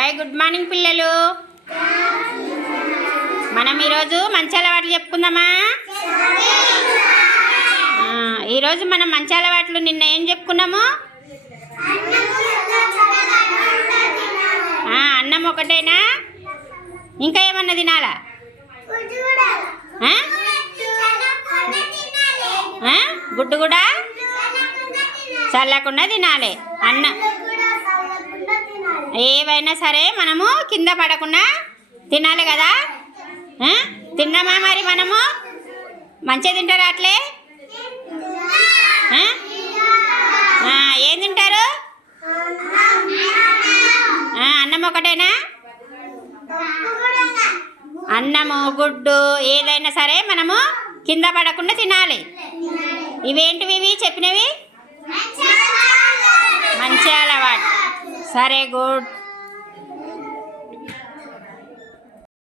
Hi, good morning పిల్లలు. మనం ఈరోజు మంచి అలవాట్లు చెప్పుకుందామా? ఈరోజు మనం మంచి అలవాట్లు నిన్న ఏం చెప్పుకున్నాము? అన్నం ఒకటేనా, ఇంకా ఏమన్నా తినాలా? గుడ్డు కూడా చల్లకుండా తినాలి. అన్నం ఏవైనా సరే మనము కింద పడకుండా తినాలి కదా. తిన్నామా మరి? మనము మంచిగా తింటారు అట్లే? ఏం తింటారు? అన్నం ఒకటేనా? అన్నము గుడ్డు ఏదైనా సరే మనము కింద పడకుండా తినాలి. ఇవేంటివి ఇవి చెప్పినవి? మంచి అలవాటు. సరే, గుడ్.